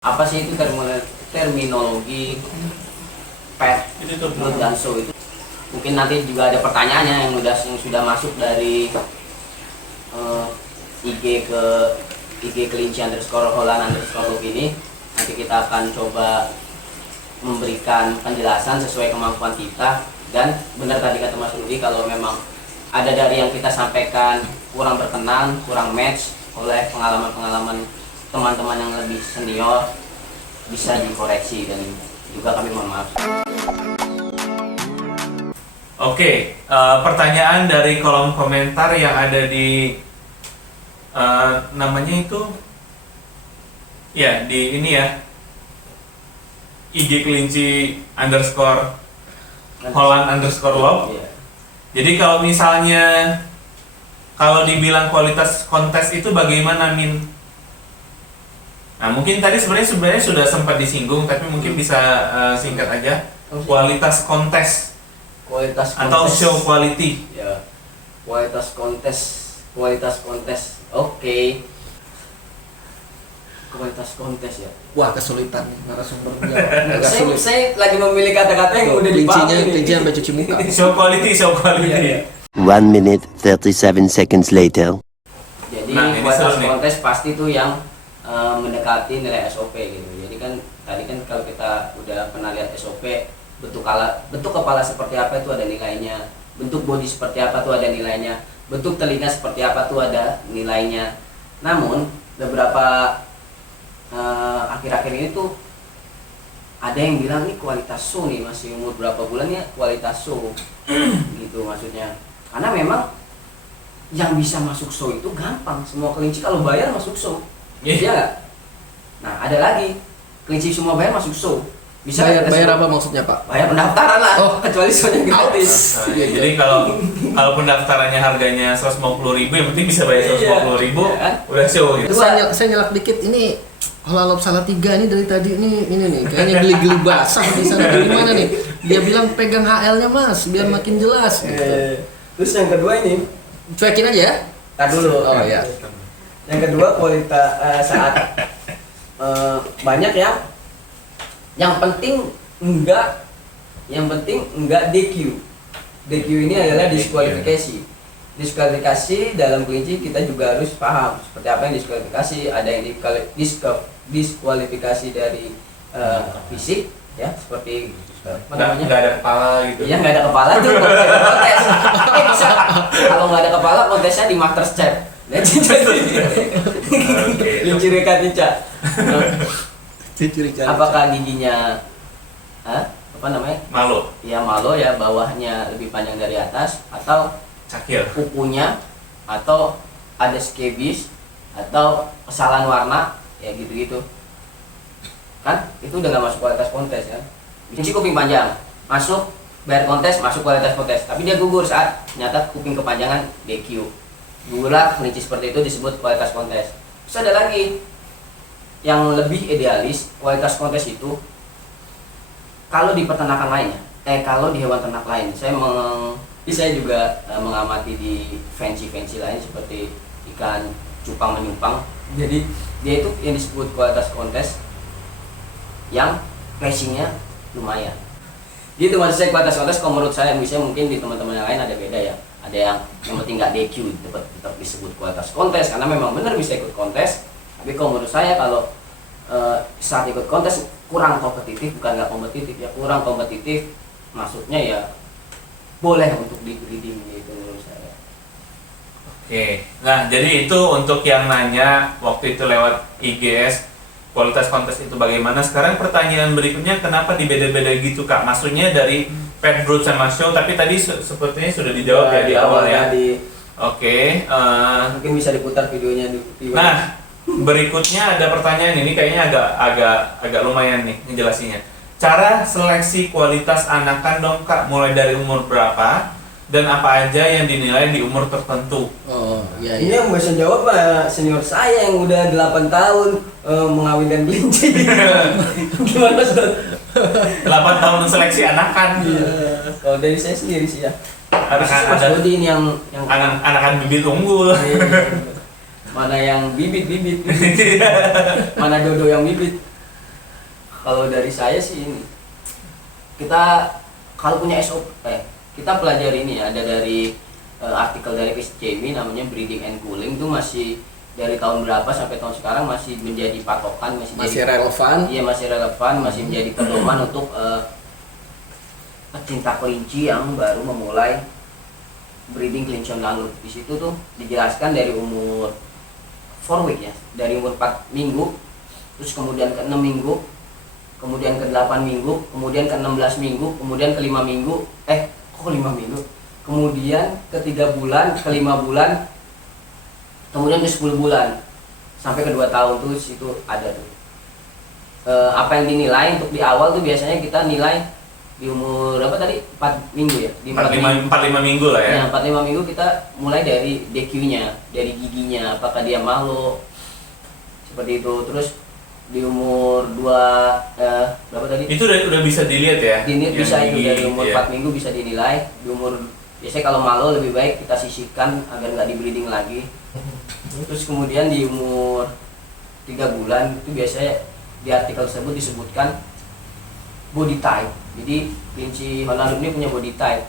Apa sih itu terminologi pet nude dan show itu? Mungkin nanti juga ada pertanyaannya yang sudah masuk dari IG ke IG kelinci_Holland_look ini. Nanti kita akan coba memberikan penjelasan sesuai kemampuan kita. Dan benar tadi kata Mas Rudi, kalau memang ada dari yang kita sampaikan kurang berkenan, kurang match oleh pengalaman-pengalaman teman-teman yang lebih senior, bisa dikoreksi dan juga kami mohon maaf. Oke, pertanyaan dari kolom komentar yang ada di namanya itu ya di ini ya, IG kelinci _Holland_lock. Iya. Jadi kalau misalnya kalau dibilang kualitas kontes itu bagaimana, Min? Nah, mungkin tadi sebenarnya sudah sempat disinggung, tapi mungkin bisa singkat aja. Kualitas kontes atau show quality. Ya, kualitas kontes. Oke. Kualitas kontes ya. Wah, kesulitan nih narasumbernya. Agak sulit. Saya lagi memilih kata-kata yang udah Klincinya dipakai. sampai cuci muka. Show quality. Iya. 1 minute 37 seconds later. Jadi Nah, ini kualitas seru nih. kontes pasti tuh yang mendekati nilai SOP gitu. Jadi kan tadi kan kalau kita udah pernah lihat SOP, bentuk kepala seperti apa itu ada nilainya, bentuk body seperti apa tuh ada nilainya, bentuk telinga seperti apa tuh ada nilainya. Namun beberapa akhir-akhir ini tuh ada yang bilang nih kualitas show nih, masih umur berapa bulan ya kualitas show gitu maksudnya. Karena memang yang bisa masuk show itu gampang, semua kelinci kalau bayar masuk show. Iya nggak? Nah, ada lagi kelinci semua bayar masuk show. Bisa Bayar apa maksudnya, Pak? Bayar pendaftaran lah. Oh. Kecuali shownya gratis. Nah, jadi kalau pendaftarannya harganya 150.000, yang penting bisa bayar 150.000, Iya, kan? udah show gitu. Saya nyelak dikit ini. Holalop Salatiga ini dari tadi ini nih kayaknya geli-geli basah di sana. Gimana nih? Dia bilang pegang HL-nya, Mas, biar makin jelas gitu. Terus yang kedua ini, Cuekin aja ya. tar dulu. Oh iya. Yang kedua kualitas saat banyak yang penting enggak DQ. DQ ini adalah diskualifikasi. Diskualifikasi dalam kelinci kita juga harus paham seperti apa yang diskualifikasi. Ada yang diskualifikasi dari fisik ya, seperti apa namanya? Nggak ada kepala gitu. Iya, nggak ada kepala tuh nggak bisa kontes. Bisa. Kalau nggak ada kepala kontesnya di Master's Chef. Ciri katica. Apakah giginya apa namanya? Malu, Ya malo ya, bawahnya lebih panjang dari atas, atau cakil. kukunya, atau ada skebis, atau kesalahan warna, ya gitu-gitu. Kan itu udah nggak masuk kualitas kontes kan. Kunci kuping panjang masuk bayar kontes, masuk kualitas kontes, tapi dia gugur saat ternyata kuping kepanjangan DQ. Gugurlah kelinci seperti itu disebut kualitas kontes. Terus ada lagi yang lebih idealis, kualitas kontes itu kalau di peternakan lainnya, kalau di hewan ternak lain. Saya juga mengamati di fancy lain seperti ikan cupang menyupang. Jadi dia itu yang disebut kualitas kontes yang racingnya lumayan. Gitu maksud saya kualitas kontes. Kalau menurut saya, bisa mungkin di teman-teman yang lain ada beda ya. Ada yang penting nggak DQ tetap disebut kualitas kontes karena memang benar bisa ikut kontes. Tapi kalau menurut saya, kalau saat ikut kontes kurang kompetitif, bukan nggak kompetitif ya, kurang kompetitif, maksudnya ya boleh untuk di breeding gitu menurut saya. Oke, nah jadi itu untuk yang nanya waktu itu lewat IGS kualitas kontes itu bagaimana. Sekarang pertanyaan berikutnya, kenapa dibeda-beda gitu, Kak? Maksudnya dari pet brood sama show, tapi tadi sepertinya sudah dijawab ya di awal ya. Oke, Mungkin bisa diputar videonya di nah berikutnya ada pertanyaan ini kayaknya agak lumayan nih ngejelasinnya. Cara seleksi kualitas anakan dong, Kak, mulai dari umur berapa dan apa aja yang dinilai di umur tertentu? Oh, iya Ini iya. yang bisa jawab senior saya yang udah 8 tahun mengawinkan kelinci. Gimana, Ustaz? 8 tahun seleksi anakan. Kalau dari saya sendiri sih ya. Anakan Mas ada Rudi ini yang anakan bibit unggul. mana yang bibit, mana dodo yang bibit. Kalau dari saya sih ini, kita kalau punya SOP, kita pelajari ini ya, ada dari artikel dari Chris Jamie namanya Breeding and Cooling, itu masih dari tahun berapa sampai tahun sekarang masih menjadi patokan, masih relevan. Iya, masih relevan, masih menjadi pedoman untuk pecinta kelinci yang baru memulai breeding kelinci lalu. Di situ tuh dijelaskan dari umur 4 week ya, dari umur 4 minggu, terus kemudian ke 6 minggu, kemudian ke 8 minggu, kemudian ke 16 minggu, kemudian ke 5 minggu, 5 minggu, kemudian ke 3 bulan, ke 5 bulan, kemudian ke 10 bulan, sampai ke 2 tahun tuh situ ada tuh. Apa yang dinilai untuk di awal tuh biasanya kita nilai di umur berapa tadi? 4 minggu ya? Di 45 minggu lah ya. Nah, 45 minggu kita mulai dari DQ-nya, dari giginya, apakah dia malu, seperti itu. Terus di umur 2 berapa tadi? Itu udah bisa dilihat ya. Bisa itu dari umur ya. 4 minggu bisa dinilai. Di umur biasanya kalau malu lebih baik kita sisihkan agar nggak di-breeding lagi. Terus kemudian di umur 3 bulan itu biasanya di artikel tersebut disebutkan body type. Jadi kelinci Honolulu ini punya body type.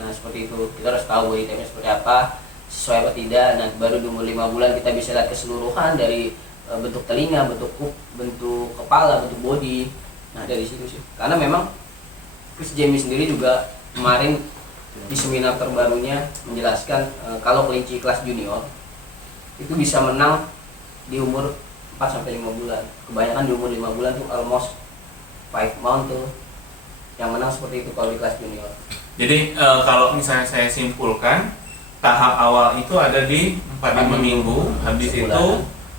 Nah, seperti itu. Kita harus tahu body type-nya seperti apa, sesuai apa tidak. Nah, baru di umur 5 bulan kita bisa lihat keseluruhan dari bentuk telinga, bentuk bentuk kepala, bentuk body. Nah, dari situ sih. Karena memang Chris Jamie sendiri juga kemarin di seminar terbarunya menjelaskan kalau kelinci kelas junior itu bisa menang di umur 4 sampai 5 bulan. Kebanyakan di umur 5 bulan tuh almost 5 month tuh yang menang seperti itu kalau di kelas junior. Jadi kalau misalnya saya simpulkan, tahap awal itu ada di 45 minggu, habis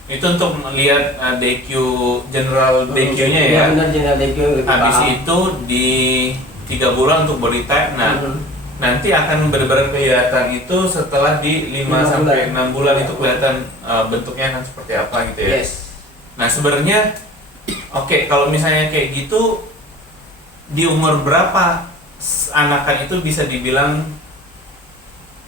itu untuk melihat DQ general DQ-nya ya. Benar, general DQ lebih Habis paham. itu di 3 bulan untuk body type. Nah, nanti akan benar-benar kelihatan itu setelah di 5 sampai 6 bulan itu kelihatan bentuknya akan seperti apa gitu ya. Yes. Nah, sebenarnya oke, kalau misalnya kayak gitu di umur berapa anakan itu bisa dibilang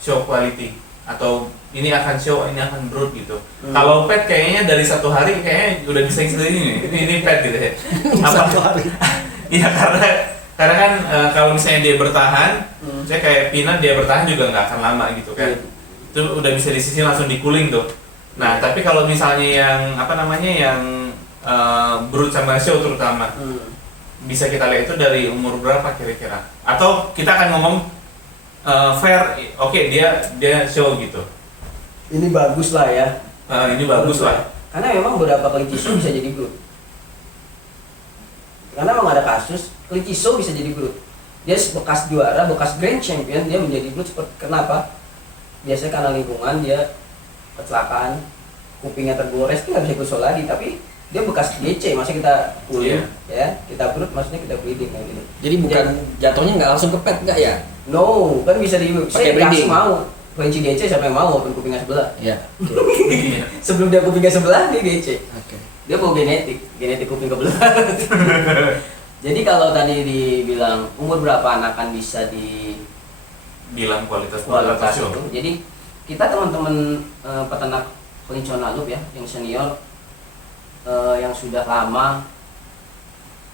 show quality atau ini akan show, ini akan brood gitu. Kalau pet kayaknya dari 1 hari kayaknya udah bisa ini pet gitu ya. Apa? 1 hari. Iya, karena kan kalau misalnya dia bertahan, saya kayak Peanut dia bertahan juga nggak akan lama gitu kan. Itu udah bisa di sisi langsung di cooling tuh. Nah, tapi kalau misalnya yang yang brood sama show terutama, bisa kita lihat itu dari umur berapa kira-kira? Atau kita akan ngomong fair, oke, dia show gitu. Ini bagus lah ya. Ini bagus lah. Karena memang beberapa kelinci show bisa jadi brood. Karena memang ada kasus kelinci show bisa jadi brood. Dia bekas juara, bekas grand champion, dia menjadi brood. Kenapa? Biasanya karena lingkungan dia kecelakaan, kupingnya tergores, dia nggak bisa ikut show lagi. Tapi dia bekas GC, maksudnya kita cooling, ya, kita brood, maksudnya kita breeding kayak gitu. Jadi bukan jatuhnya nggak langsung ke pet nggak ya? No, kan bisa Pakai breeding. mau. Kelinci GC siapa yang mau walaupun kupingnya sebelah. Iya. Iya. Sebelum dia kupingnya sebelah dia GC. Oke. Dia bawa genetik kuping kebelah. Jadi kalau tadi dibilang umur berapa anakan bisa Bilang kualitas kualitas show. itu. Jadi kita teman-teman peternak kelinci Honolulu ya, yang senior, yang sudah lama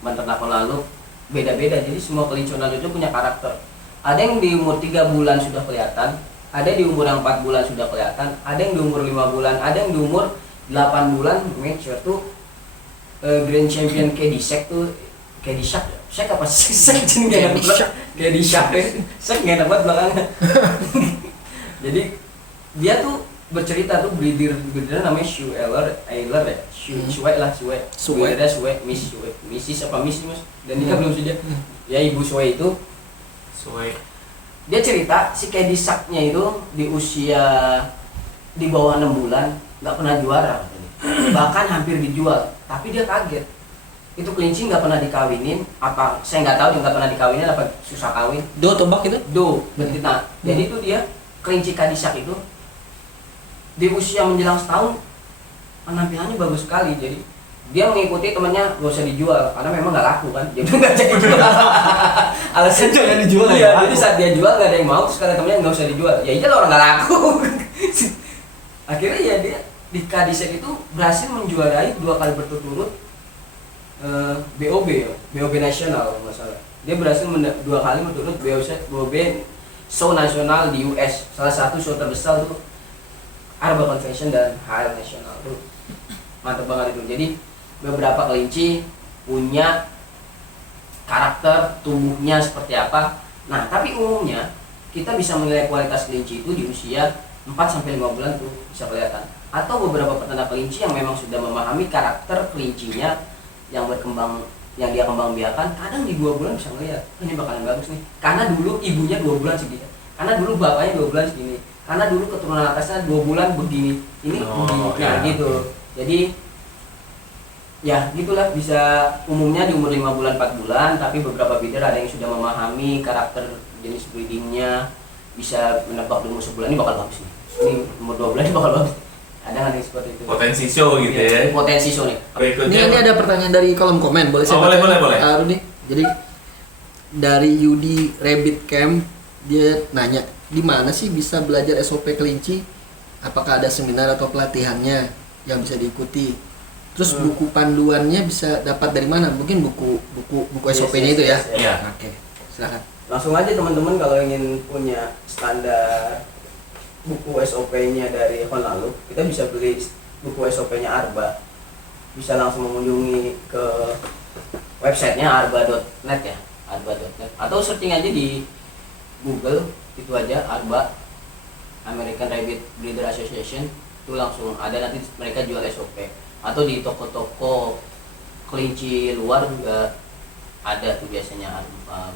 menternak Honolulu beda-beda. Jadi semua kelinci Honolulu itu punya karakter. Ada yang di umur 3 bulan sudah kelihatan, ada di umur yang 4 bulan sudah kelihatan, ada yang di umur 5 bulan, ada yang di umur 8 bulan mature tuh. Grand Champion Kedisek tuh, Kedisek apa sih? Sek jadi nggak enak. Kedisek Sek nggak enak banget belakangnya. Jadi dia tuh bercerita tuh breeder namanya Sue Eiler ya, Sue lah, breedernya Sue, Mrs apa Miss mas, dan dia belum saja. Ya ibu Sue itu, dia cerita si Kedisaknya itu di usia di bawah 6 bulan nggak pernah juara, bahkan hampir dijual, tapi dia kaget. Itu kelinci nggak pernah dikawinin, apa saya nggak tahu dia nggak pernah dikawinin apa susah kawin. Do tombak itu? Do betina. Jadi itu dia kelinci Kadisak itu di usia menjelang setahun penampilannya bagus sekali. Jadi dia mengikuti temannya gak usah dijual karena memang nggak laku kan, jadi nggak jadi jual. Alasan jangan dijual ya. Jadi saat dia jual nggak ada yang mau, terus kata temannya nggak usah dijual. Ya iya orang nggak laku. Akhirnya ya dia di Kadisek itu berhasil menjuarai 2 kali berturut-turut BOB ya, BOB nasional kalau nggak salah. Dia berhasil 2 kali menurut BOB show nasional di US. Salah satu show terbesar tuh Arba Convention dan HL Nasional tuh mantep banget itu. Jadi beberapa kelinci punya karakter tubuhnya seperti apa. Nah, tapi umumnya kita bisa menilai kualitas kelinci itu di usia 4-5 bulan tuh bisa kelihatan. Atau beberapa peternak kelinci yang memang sudah memahami karakter kelincinya yang berkembang, yang dia kembang biakan, kadang di 2 bulan bisa ngeliat ini bakalan bagus nih, karena dulu ibunya 2 bulan segini, karena dulu bapaknya 2 bulan segini, karena dulu keturunan atasnya 2 bulan begini, ini begini, nah gitu. Jadi ya gitulah, bisa umumnya di umur 5 bulan 4 bulan, tapi beberapa breeder ada yang sudah memahami karakter jenis breedingnya, bisa menebak di umur sebulan ini bakal bagus nih, ini umur 2 bulan ini bakal bagus. Ada nggak seperti itu? Potensi show gitu ya. Potensi show nih. Berikutnya Ini ada pertanyaan dari kolom komen, boleh saya boleh, bacain? boleh. Rudi. Jadi dari Yudi Rabbit Camp, dia nanya, di mana sih bisa belajar SOP kelinci? Apakah ada seminar atau pelatihannya yang bisa diikuti? Terus buku panduannya bisa dapat dari mana? Mungkin buku SOP-nya itu ya? Iya. Oke, silakan. Langsung aja teman-teman kalau ingin punya standar buku SOP-nya dari Honlalu, kita bisa beli buku SOP-nya Arba. Bisa langsung mengunjungi ke websitenya arba.net ya, arba.net, atau searching aja di Google, itu aja Arba American Rabbit Breeder Association, itu langsung ada, nanti mereka jual SOP. Atau di toko-toko kelinci luar juga ada tuh biasanya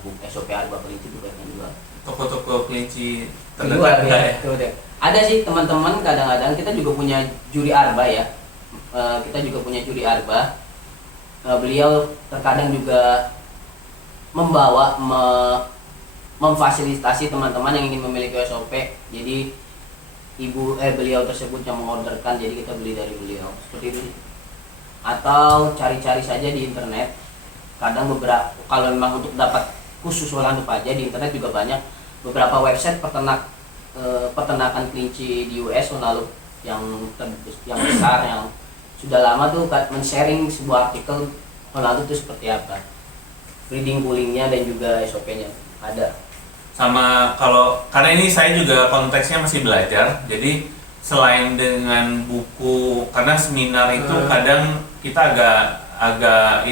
buku SOP Arba kelinci juga yang jual. toko-toko kelinci Di luar terdekat ya, ya. itu deh. Ada sih teman-teman, kadang-kadang kita juga punya juri Arba ya. Kita juga punya juri Arba. Beliau terkadang juga memfasilitasi teman-teman yang ingin memiliki SOP. Jadi beliau tersebut yang mengorderkan, jadi kita beli dari beliau. Seperti itu sih. Atau cari-cari saja di internet. Kadang beberapa, kalau memang untuk dapat khusus Honlalu aja, di internet juga banyak beberapa website peternakan kelinci di US Honlalu yang besar, yang sudah lama tuh men-sharing sebuah artikel Honlalu itu seperti apa, breeding poolingnya dan juga SOP-nya ada. Sama karena ini saya juga konteksnya masih belajar, jadi selain dengan buku, karena seminar itu kadang kita agak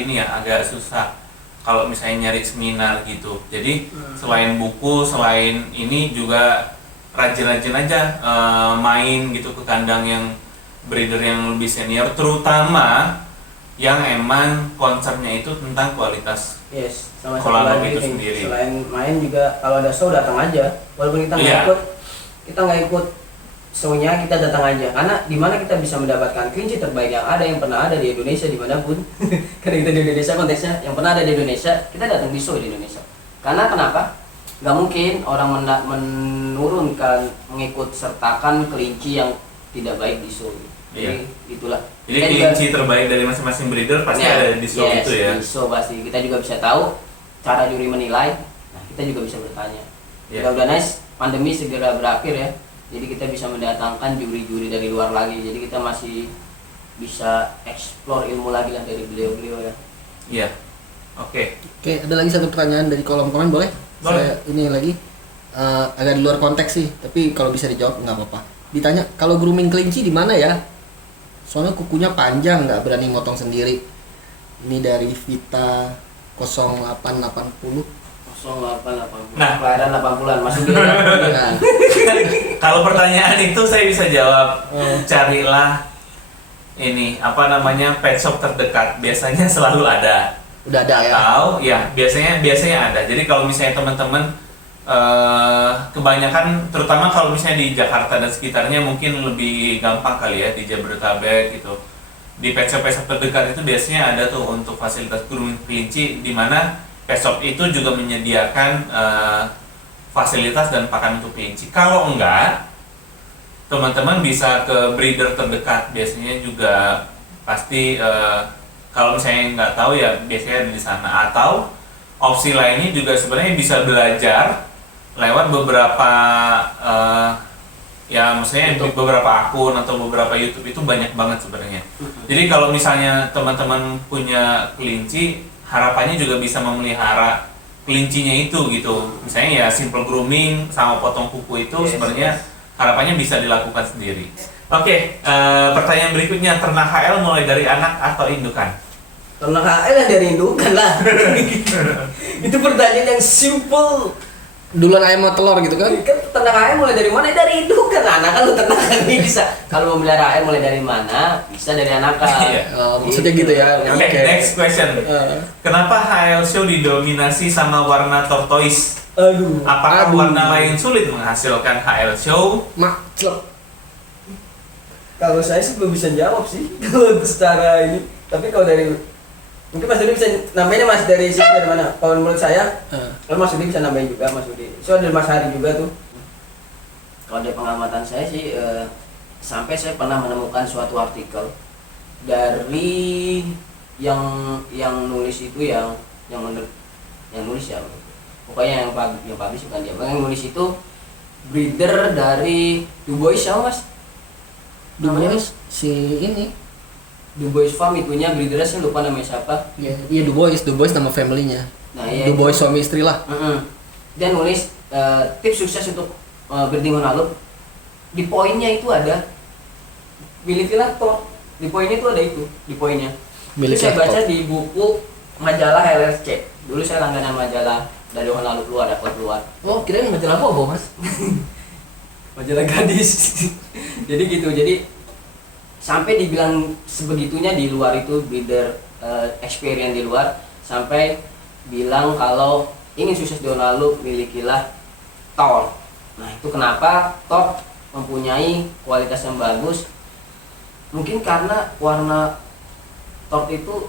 susah kalau misalnya nyari seminar gitu. Jadi selain buku, selain ini juga rajin-rajin aja main gitu ke kandang yang breeder yang lebih senior, terutama yang emang concernnya itu tentang kualitas. Yes, sama satu Honlalu lagi itu nih, sendiri. selain main juga kalau ada show datang aja, walaupun kita nggak ikut show-nya, kita datang aja, karena di mana kita bisa mendapatkan kelinci terbaik yang pernah ada di Indonesia dimanapun. Karena kita di Indonesia konteksnya, yang pernah ada di Indonesia, kita datang di show di Indonesia. Karena kenapa? Nggak mungkin orang menurunkan, mengikut sertakan kelinci yang tidak baik di show. Jadi itulah. Jadi kelinci terbaik dari masing-masing breeder pasti ada di show itu ya. Di show pasti kita juga bisa tahu cara juri menilai. Nah, kita juga bisa bertanya. Mudah-mudahan pandemi segera berakhir ya. Jadi kita bisa mendatangkan juri-juri dari luar lagi. Jadi kita masih bisa explore ilmu lagi lah dari beliau-beliau ya. Iya. Oke. Oke, ada lagi satu pertanyaan dari kolom komen, boleh? Boleh. Ini lagi agak di luar konteks sih, tapi kalau bisa dijawab nggak apa-apa. Ditanya, kalau grooming kelinci di mana ya? Soalnya kukunya panjang, nggak berani motong sendiri. Ini dari Vita 0880. 0880. Nah, kelahiran 80-an masuk dia. Nah, kalau pertanyaan itu saya bisa jawab. Carilah ini pet shop terdekat. Biasanya selalu ada. udah ada ya. Atau ya biasanya ada. Jadi kalau misalnya teman-teman kebanyakan, terutama kalau misalnya di Jakarta dan sekitarnya mungkin lebih gampang kali ya, di Jabodetabek gitu. Di pet shop terdekat itu biasanya ada tuh untuk fasilitas grooming kelinci, di mana pet shop itu juga menyediakan fasilitas dan pakan untuk kelinci. Kalau enggak, teman-teman bisa ke breeder terdekat. Biasanya juga pasti kalau misalnya nggak tahu ya biasanya ada di sana. Atau opsi lainnya juga sebenarnya bisa belajar lewat beberapa ya maksudnya di beberapa akun atau beberapa YouTube itu banyak banget sebenarnya. Jadi kalau misalnya teman-teman punya kelinci, harapannya juga bisa memelihara kelincinya itu gitu. Misalnya ya simple grooming sama potong kuku itu sebenarnya harapannya bisa dilakukan sendiri. Oke, pertanyaan berikutnya, ternak HL mulai dari anak atau indukan? Ternak HL yang dari indukan lah. Itu pertanyaan yang simple. Duluan ayam atau telur gitu kan? Kan ternak HL mulai dari mana? Dari indukan. Anak kan lu ternak kan bisa. Kalau memelihara HL mulai dari mana? Bisa dari anakan. Maksudnya gitu ya. Oke, next question. Kenapa HL Show didominasi sama warna tortoise? Apakah warna lain sulit menghasilkan HL Show? Maklep. Kalau saya sih belum bisa jawab sih. Kalau secara ini. Tapi kalau dari mungkin Mas Dudi bisa namanya Mas dari sini dari mana? Kalau menurut saya, kalau Mas Dudi bisa nambahin juga Mas Dudi. So dari Mas Hari juga tuh. Kalau dari pengamatan saya sih, sampai saya pernah menemukan suatu artikel dari yang nulis itu yang nulis ya, pokoknya yang publish bukan dia. Yang nulis itu breeder dari Du Bois siapa Mas? Du Bois si ini. Du Bois Farm itunya breedernya saya lupa namanya siapa. Iya Du Bois nama family-nya. Nah, iya, Du Bois suami istri lah. Dia nulis tips sukses untuk breeding honalup. Di poinnya itu ada milikilah top. Di poinnya itu ada itu, di poinnya. Itu saya baca di buku majalah LRC. Dulu saya langganan majalah dari honalup luar, dapat luar. Oh, kirain majalah bobo, Mas. Majalah gadis. Jadi gitu. Jadi sampai dibilang sebegitunya di luar itu breeder experience di luar, sampai bilang kalau ingin sukses di honalup milikilah Thor. Nah, itu kenapa Thor mempunyai kualitas yang bagus? Mungkin karena warna Thor itu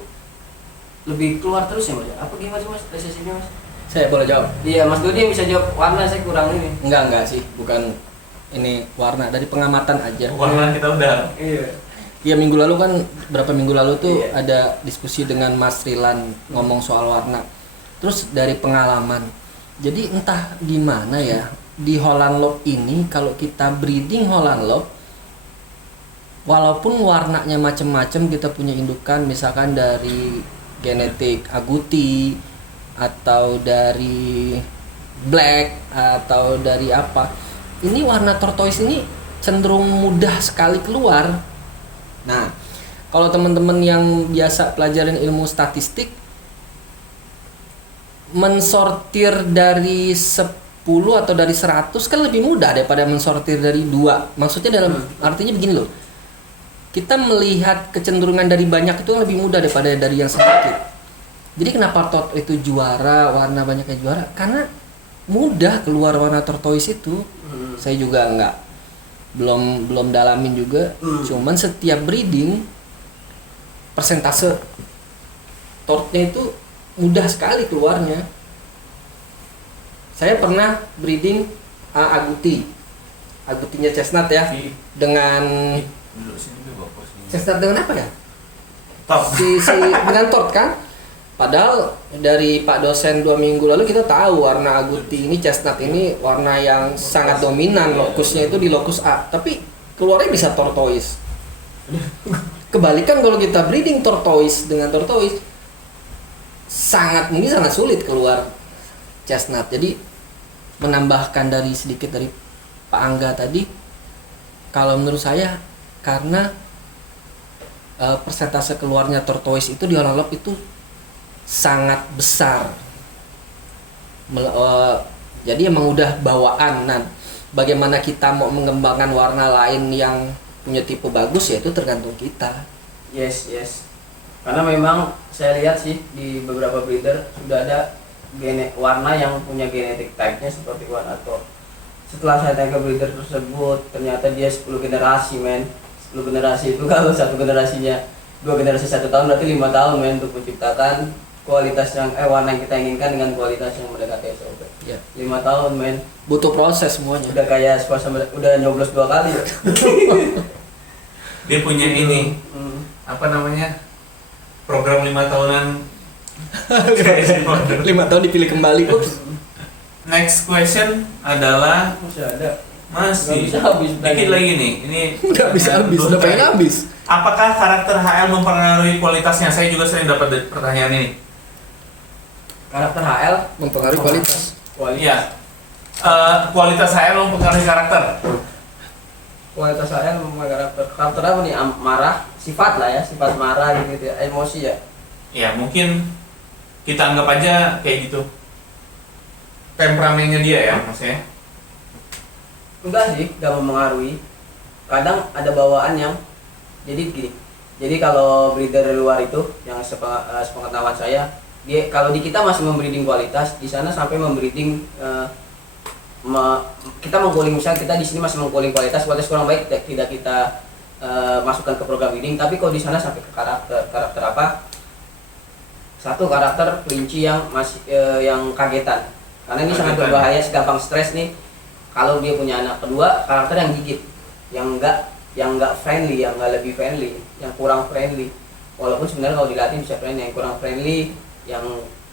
lebih keluar terus ya Mas. Apa gimana sih Mas resesinya Mas? Saya boleh jawab? Iya, Mas Dodi yang bisa jawab. Warna saya kurang ini. Enggak sih, bukan ini warna, dari pengamatan aja. Warna kita udah. Iya, minggu lalu kan, berapa minggu lalu tuh ada diskusi dengan Mas Rilan ngomong soal warna. Terus dari pengalaman, jadi entah gimana ya, di Holland Lop ini kalau kita breeding Holland Lop, walaupun warnanya macam-macam, kita punya indukan misalkan dari genetik Agouti atau dari black atau dari apa, ini warna tortoise ini cenderung mudah sekali keluar. Nah, kalau teman-teman yang biasa pelajarin ilmu statistik, mensortir dari 10 atau dari 100 kan lebih mudah daripada mensortir dari 2. Maksudnya dalam artinya begini loh, kita melihat kecenderungan dari banyak itu lebih mudah daripada dari yang sedikit. Jadi kenapa tot itu juara, warna banyaknya juara? Karena mudah keluar warna tortoise itu. Saya juga belum dalamin juga. Cuman setiap breeding persentase tortnya itu mudah sekali keluarnya. Saya pernah breeding Agouti-nya chestnut ya, dengan chestnut dengan apa ya? Si dengan tort kan? Padahal dari Pak dosen 2 minggu lalu kita tahu warna Agouti ini, chestnut ini warna yang sangat dominan, lokusnya itu di lokus A, tapi keluarnya bisa tortoise. Kebalikan kalau kita breeding tortoise dengan tortoise, mungkin sangat sulit keluar chestnut. Jadi menambahkan dari sedikit dari Pak Angga tadi, kalau menurut saya karena persentase keluarnya tortoise itu di Holland Lop itu sangat besar. Jadi emang udah bawaan. Nah, bagaimana kita mau mengembangkan warna lain yang punya tipe bagus ya itu tergantung kita. Yes. Karena memang saya lihat sih di beberapa breeder sudah ada warna yang punya genetik type-nya seperti warna Thor. Setelah saya tanya ke breeder tersebut, ternyata dia 10 generasi men. 10 generasi itu kalau satu generasinya 2 generasi 1 tahun berarti 5 tahun men untuk menciptakan kualitas yang warna yang kita inginkan dengan kualitas yang mendekati SOP. 5 tahun men. Butuh proses semuanya. Udah kayak udah nyoblos 2 kali ya. Dia punya ini apa namanya, program 5 tahunan. 5 tahun dipilih kembali. Next question adalah Masih ada. Masih. Nggak bisa habis Dikit pertanyaan. lagi nih. Ini Nggak bisa habis, dua udah pengen kali. habis. Apakah karakter HL mempengaruhi kualitasnya? Saya juga sering dapat pertanyaan ini. Karakter HL Mempengaruhi kualitas. Iya. Kualitas HL mempengaruhi karakter. Kualitas HL karakter. Karakter apa nih? Marah, sifat lah ya, sifat marah gitu ya, emosi ya. Ya mungkin kita anggap aja kayak gitu. Temperamennya dia ya maksudnya. Enggak sih, nggak mempengaruhi. Kadang ada bawaan yang jadi gini. Jadi kalau breeder dari luar itu yang sepengetahuan saya, dia kalau di kita masih membreeding kualitas, di sana sampai membreeding kita mengkuling, misalnya kita di sini masih mengkuling kualitas kurang baik tidak kita masukkan ke program breeding, tapi kalau di sana sampai ke karakter apa? Satu, karakter kelinci yang masih yang kagetan. Karena ini sangat Kagetan. berbahaya, gampang stres nih. Kalau dia punya anak. Kedua, karakter yang gigit, yang enggak friendly, yang enggak lebih friendly, yang kurang friendly. Walaupun sebenarnya kalau dilatih bisa friendly, yang kurang friendly, yang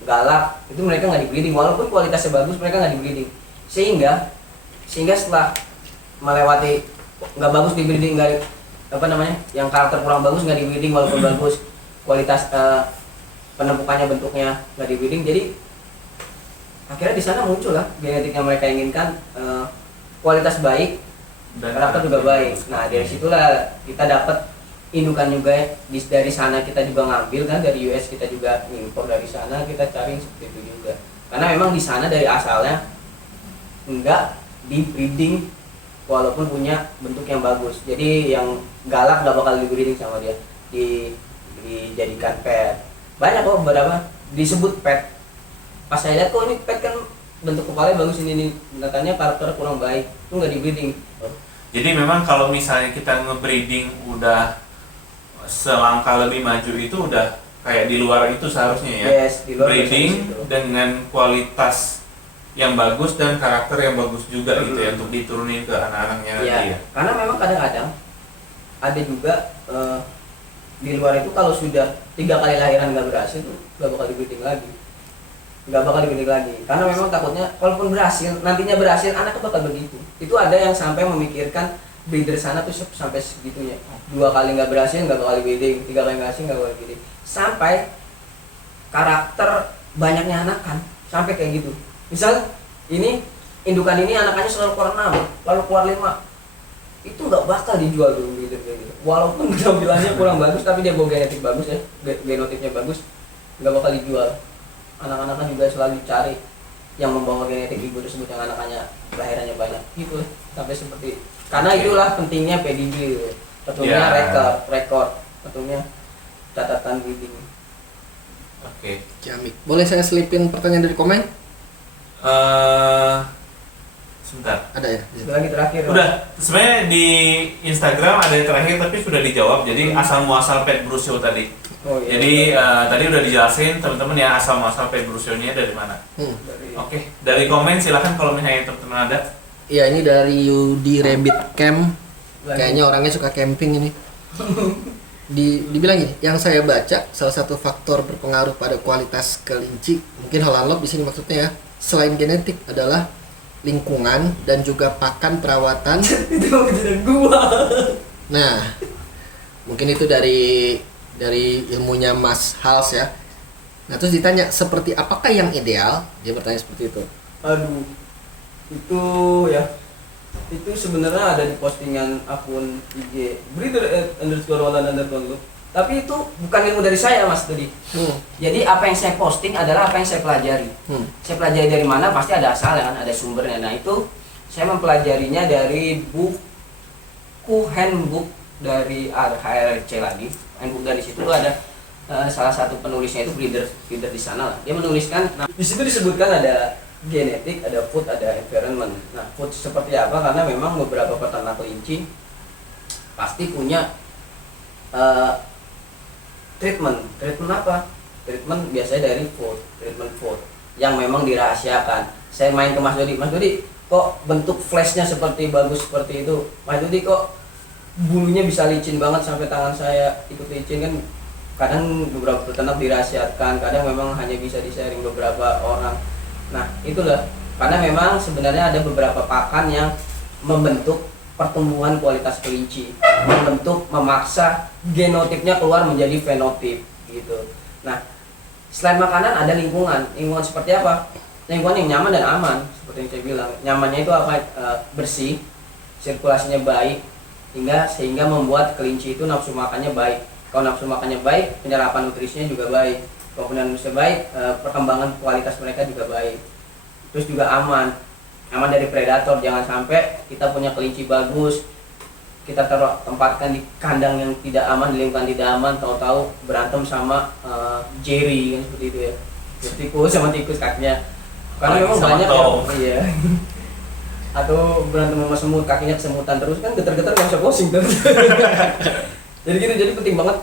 galak, itu mereka nggak di-breeding. Walaupun kualitasnya bagus, mereka nggak di-breeding. Sehingga setelah melewati nggak bagus di-breeding, nggak apa namanya, yang karakter kurang bagus nggak di-breeding walaupun bagus, kualitas penumpukannya, bentuknya nggak di-breeding, jadi akhirnya di sana muncul lah genetik yang mereka inginkan, kualitas baik, Dan karakter juga baik. Nah dari situlah kita dapat indukan juga dari sana, kita juga ngambil kan dari US, kita juga impor dari sana, kita cari seperti itu juga. Karena memang di sana dari asalnya enggak di breeding walaupun punya bentuk yang bagus. Jadi yang galak nggak bakal di breeding sama dia, dijadikan pet. Banyak kok beberapa disebut pet. Pas saya lihat kok ini pet kan bentuk kepalanya bagus, ini katanya karakter kurang baik, itu nggak di breeding. Jadi memang kalau misalnya kita nge-breeding udah selangkah lebih maju itu udah kayak di luar itu seharusnya ya. Yes, di luar Breeding biasa gitu. dengan kualitas yang bagus dan karakter yang bagus juga gitu ya untuk diturunin ke anak-anaknya Iya, nanti ya. karena memang kadang-kadang ada juga di luar itu kalau sudah 3 kali lahiran nggak berhasil tuh nggak bakal di-breeding lagi, karena memang takutnya kalaupun berhasil, nantinya berhasil anaknya bakal begitu. Itu ada yang sampai memikirkan breeder sana tuh sampai segitunya, 2 kali nggak berhasil nggak bakal di-breeding, 3 kali berhasil nggak bakal di-breeding, sampai karakter banyaknya anakan sampai kayak gitu. Misal ini indukan ini anakannya selalu keluar 6, lalu keluar 5, itu nggak bakal dijual dulu gitu. Walaupun tampilannya kurang bagus, tapi dia bawa genetik bagus ya, genotipnya bagus, nggak bakal dijual. Anak-anaknya juga selalu dicari yang membawa genetik ibu tersebut yang anakannya kelahirannya banyak gitu, sampai seperti. Karena itulah pentingnya pedigree gitu. Tentunya Ya. rekor, tentunya catatan breeding. Oke. Ciamik. Boleh saya selipin pertanyaan dari komen? Sebentar. Ada ya? Satu lagi terakhir. Udah, sebenarnya di Instagram ada yang terakhir tapi sudah dijawab. Jadi asal muasal Pet Bro Show tadi. Oh, iya. Jadi tadi udah dijelasin teman-teman ya asal muasal Pet Bro Show-nya dari mana. Dari- Oke, dari komen silahkan kalau misalnya teman-teman ada. Iya, ini dari Yudi Rabbit Camp. Lagi. Kayaknya orangnya suka camping ini. Dibilang gini, yang saya baca salah satu faktor berpengaruh pada kualitas kelinci, mungkin Holland Lop di sini maksudnya ya, selain genetik adalah lingkungan dan juga pakan perawatan. itu kejadian gua. Nah, mungkin itu dari ilmunya Mas Hals ya. Nah, terus ditanya seperti apakah yang ideal? Dia bertanya seperti itu. Aduh, itu ya, itu sebenarnya ada di postingan akun IG breeder_Holland_Loop. Tapi itu bukan ilmu dari saya Mas tadi. Jadi apa yang saya posting adalah apa yang saya pelajari. Saya pelajari dari mana pasti ada asalnya kan, ada sumbernya. Nah itu saya mempelajarinya dari buku handbook dari HRC lagi. Handbook dari situ tuh ada salah satu penulisnya itu breeder di sana lah. Dia menuliskan, nah, di situ disebutkan ada genetik, ada food, ada environment. Nah, food seperti apa? Karena memang beberapa peternak kelinci pasti punya treatment apa? Treatment biasanya dari treatment food yang memang dirahasiakan. Saya main ke Mas Dodi, kok bentuk flashnya seperti bagus seperti itu? Mas Dodi kok bulunya bisa licin banget sampai tangan saya ikut licin kan? Kadang beberapa peternak dirahasiakan, kadang memang hanya bisa di-sharing beberapa orang. Nah itulah, karena memang sebenarnya ada beberapa pakan yang membentuk pertumbuhan kualitas kelinci, memaksa genotipnya keluar menjadi fenotip gitu. Nah, selain makanan ada lingkungan seperti apa? Lingkungan yang nyaman dan aman, seperti yang saya bilang. Nyamannya itu apa? Bersih, sirkulasinya baik, sehingga membuat kelinci itu nafsu makannya baik. Kalau nafsu makannya baik, penyerapan nutrisinya juga baik. Kalau nutrisinya baik, perkembangan kualitas mereka juga baik. Terus juga aman dari predator. Jangan sampai kita punya kelinci bagus, kita tempatkan di kandang yang tidak aman, di lingkungan tidak aman, tahu-tahu berantem sama Jerry kan, seperti itu ya. Tikus sama tikus kakinya. Karena memang sama banyak Tom. iya. Atau berantem sama semut, kakinya kesemutan terus kan, getar-getar nggak bisa posing terus. Jadi gitu, jadi penting banget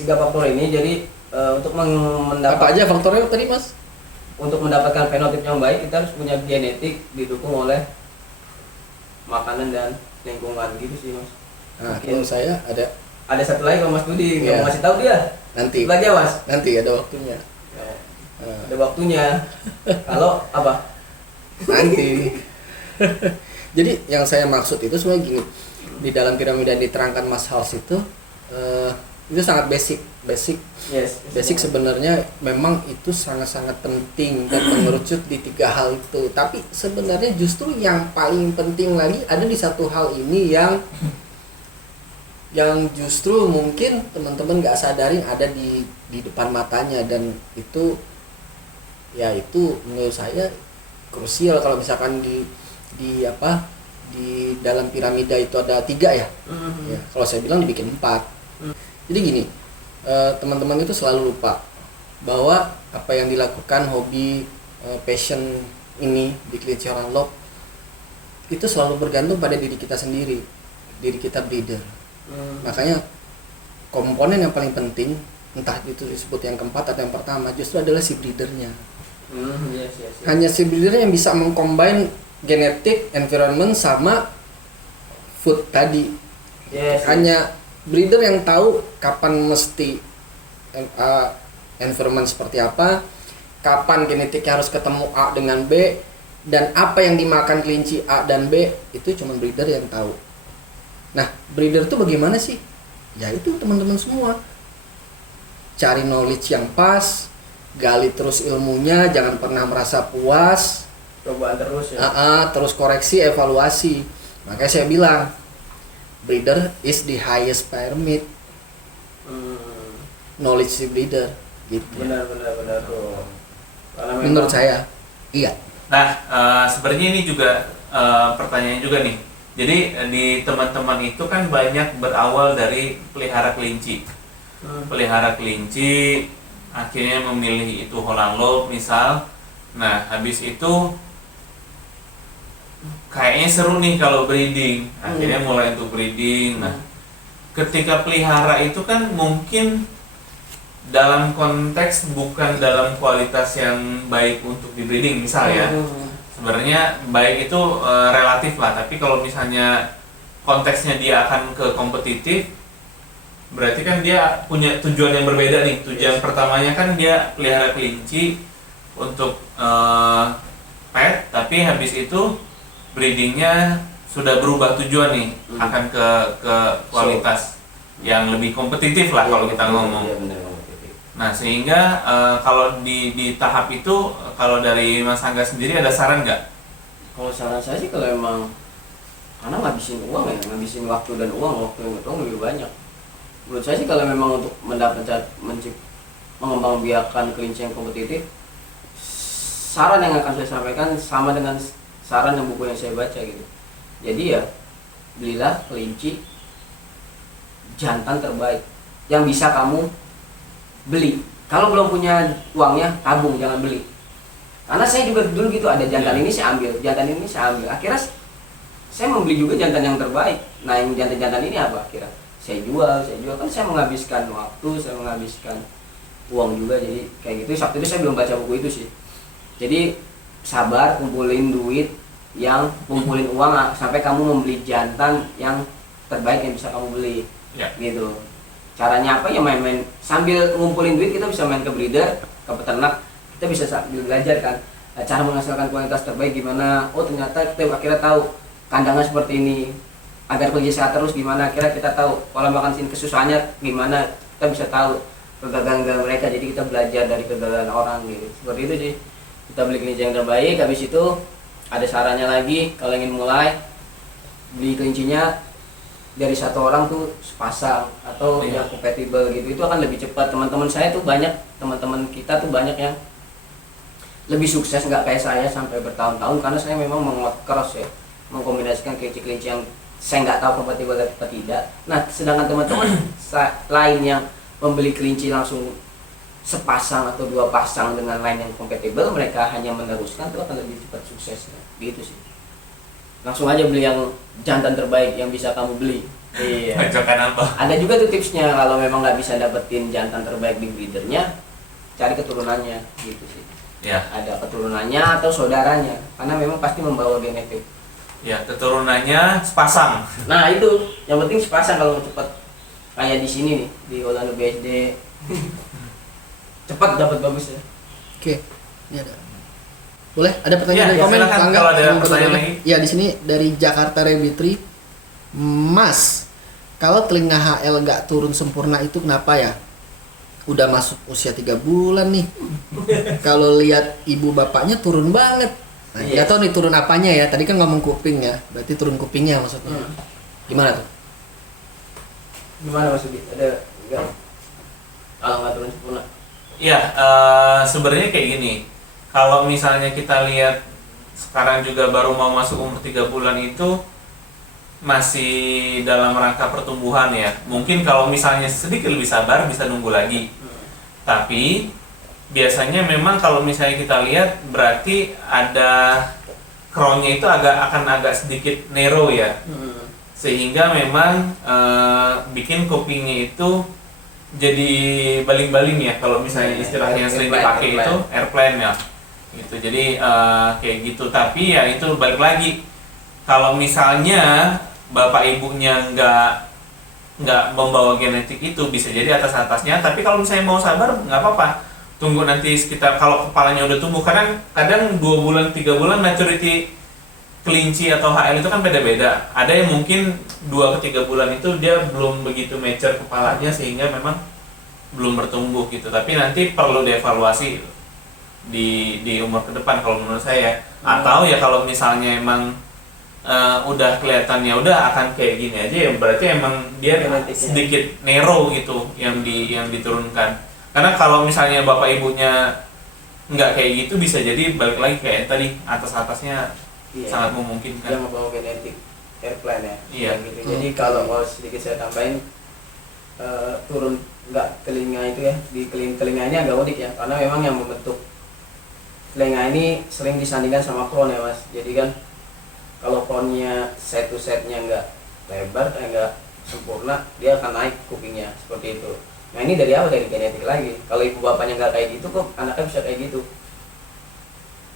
3 faktor ini. Jadi untuk Apa aja faktornya tadi Mas? untuk mendapatkan fenotip yang baik, kita harus punya genetik didukung oleh makanan dan lingkungan gitu sih Mas. Nah, kalau saya Ada satu lagi kalau Mas Budi nggak Iya. mau kasih tahu dia. nanti Lagi ya Mas. ada waktunya. Ada waktunya. Kalau apa? Nanti. Jadi yang saya maksud itu sebenarnya gini, di dalam piramida yang diterangkan Mas Hals itu sangat basic. Basic sebenarnya memang itu sangat-sangat penting dan mengerucut di 3 hal itu. Tapi sebenarnya justru yang paling penting lagi ada di satu hal ini yang justru mungkin teman-teman nggak sadarin ada di depan matanya, dan itu menurut saya krusial. Kalau misalkan di dalam piramida itu ada 3 ya. Ya, kalau saya bilang dibikin 4. Jadi gini, teman-teman itu selalu lupa bahwa apa yang dilakukan, hobi, passion ini di kelinci Horanlock itu selalu bergantung pada diri kita sendiri, diri kita breeder. Makanya komponen yang paling penting, entah itu disebut yang keempat atau yang pertama, justru adalah si breedernya. Yes. Hanya si breeder yang bisa mengcombine genetik, environment sama food tadi. Yes. Hanya breeder yang tahu kapan mesti environment seperti apa, kapan genetiknya harus ketemu A dengan B, dan apa yang dimakan kelinci A dan B, itu cuma breeder yang tahu. Nah, breeder itu bagaimana sih? Ya itu teman-teman semua cari knowledge yang pas, gali terus ilmunya, jangan pernah merasa puas, Cobaan terus ya. terus koreksi, evaluasi. Makanya saya bilang breeder is the highest pyramid. Knowledge si breeder gitu. Benar tuh. Karena memang Menurut saya, iya. Nah, sebenarnya ini juga pertanyaan juga nih. Jadi di teman-teman itu kan banyak berawal dari pelihara kelinci. Pelihara kelinci akhirnya memilih itu Horanlock misal. Nah, habis itu kayaknya seru nih kalau breeding. Akhirnya mulai untuk breeding. Nah, ketika pelihara itu kan mungkin dalam konteks bukan dalam kualitas yang baik untuk di breeding misal ya. Sebenarnya baik itu relatif lah, tapi kalau misalnya konteksnya dia akan ke kompetitif, berarti kan dia punya tujuan yang berbeda nih. Tujuan pertamanya kan dia pelihara kelinci untuk pet, tapi habis itu breedingnya sudah berubah tujuan nih, akan ke kualitas yang lebih kompetitif lah kalau kita ngomong. Iya, benar, kompetitif. Nah, sehingga kalau di tahap itu, kalau dari Mas Angga sendiri ada saran nggak? Kalau saran saya sih, kalau emang karena ngabisin uang ya, ngabisin waktu dan uang lebih banyak. Menurut saya sih kalau memang untuk mengembangbiakan kelinci yang kompetitif, saran yang akan saya sampaikan sama dengan saran yang buku yang saya baca gitu. Jadi ya belilah kelinci jantan terbaik yang bisa kamu beli. Kalau belum punya uangnya, tabung, jangan beli. Karena saya juga dulu gitu, ada jantan ini saya ambil, jantan ini saya ambil. Akhirnya saya membeli juga jantan yang terbaik. Nah, yang jantan-jantan ini apa? Akhirnya saya jual kan saya menghabiskan waktu, saya menghabiskan uang juga. Jadi kayak gitu. Sabtu itu saya belum baca buku itu sih. Jadi sabar, kumpulin duit, kumpulin uang sampai kamu membeli jantan yang terbaik yang bisa kamu beli. Ya. Gitu. Caranya apa ya, main-main sambil ngumpulin duit, kita bisa main ke breeder, ke peternak, kita bisa sambil belajar kan cara menghasilkan kualitas terbaik gimana. Oh, ternyata kita akhirnya tahu kandangnya seperti ini agar kelinci sehat terus gimana, kira kita tahu pola makan sini kesusahannya gimana, kita bisa tahu kegagalan mereka, jadi kita belajar dari kegagalan orang gitu, seperti itu sih. Kita beli kelinci yang terbaik, habis itu ada sarannya lagi kalau ingin mulai beli kelincinya dari satu orang tuh sepasang atau yang kompatibel gitu, itu akan lebih cepat. Teman-teman saya tuh banyak, teman-teman kita tuh banyak yang lebih sukses, nggak kayak saya sampai bertahun-tahun, karena saya memang menguat cross ya, mengkombinasikan kelinci-kelinci yang saya nggak tahu kompatibel atau tidak. Nah, sedangkan teman-teman lain yang membeli kelinci langsung sepasang atau 2 pasang dengan lain yang kompatibel, mereka hanya meneruskan, itu akan lebih cepat suksesnya gitu sih. Langsung aja beli yang jantan terbaik yang bisa kamu beli. Iya. Bacokan apa? Ada juga tuh tipsnya, kalau memang nggak bisa dapetin jantan terbaik di breedernya, cari keturunannya gitu sih. Ya. Ada keturunannya atau saudaranya, karena memang pasti membawa genetik. Ya, keturunannya sepasang. Nah itu, yang penting sepasang kalau mau cepat. Kayak di sini nih, di Orlando BSD. Cepat dapat bagus ya. Oke, ini ada. Boleh? Ada pertanyaan Ya, dari ya, komen? silakan Angga? kalau ada Mau pertanyaan bertanya? lagi. Ya, di sini dari Jakarta Rebitri. Mas, kalau telinga HL nggak turun sempurna itu kenapa ya? Udah masuk usia 3 bulan nih. Kalau lihat ibu bapaknya turun banget. Nah, Iya. nggak tahu nih turun apanya ya. Tadi kan ngomong kuping ya. Berarti turun kupingnya maksudnya. Gimana tuh? Gimana maksudnya? Ada enggak? Kalau nggak turun sempurna. Ya, sebenarnya kayak gini. Kalau misalnya kita lihat sekarang juga baru mau masuk umur 3 bulan itu masih dalam rangka pertumbuhan ya. Mungkin kalau misalnya sedikit lebih sabar bisa nunggu lagi. Tapi biasanya memang kalau misalnya kita lihat berarti ada crownnya itu akan agak sedikit narrow ya. Sehingga memang bikin kupingnya itu jadi baling-baling ya, kalau misalnya istilahnya yang sering dipakai itu airplane ya gitu. Jadi kayak gitu. Tapi ya itu balik lagi, kalau misalnya bapak ibunya nggak membawa genetik itu bisa jadi atas-atasnya. Tapi kalau misalnya mau sabar nggak apa-apa, tunggu nanti sekitar kalau kepalanya udah tumbuh. Kadang 2 bulan 3 bulan maturity kelinci atau HL itu kan beda-beda. Ada yang mungkin 2 ke 3 bulan itu dia belum begitu mature kepalanya sehingga memang belum bertumbuh gitu. Tapi nanti perlu dievaluasi di umur ke depan kalau menurut saya. Atau ya kalau misalnya emang udah kelihatannya udah akan kayak gini aja ya berarti emang dia sedikit narrow gitu yang diturunkan. Karena kalau misalnya bapak ibunya nggak kayak gitu bisa jadi balik lagi kayak tadi atas-atasnya. Iya. Sangat memungkinkan. Dia membawa genetik airplane ya. Iya. Gitu. Jadi kalau mau sedikit saya tambahin, turun nggak telinga itu ya, di telinga ini agak unik ya, karena memang yang membentuk telinga ini sering disandingkan sama crown ya mas. Jadi kan kalau crownnya set to setnya nggak lebar, nggak sempurna, dia akan naik kupingnya seperti itu. Nah ini dari apa? Dari genetik lagi. Kalau ibu bapaknya nggak kayak gitu, kok anaknya bisa kayak gitu?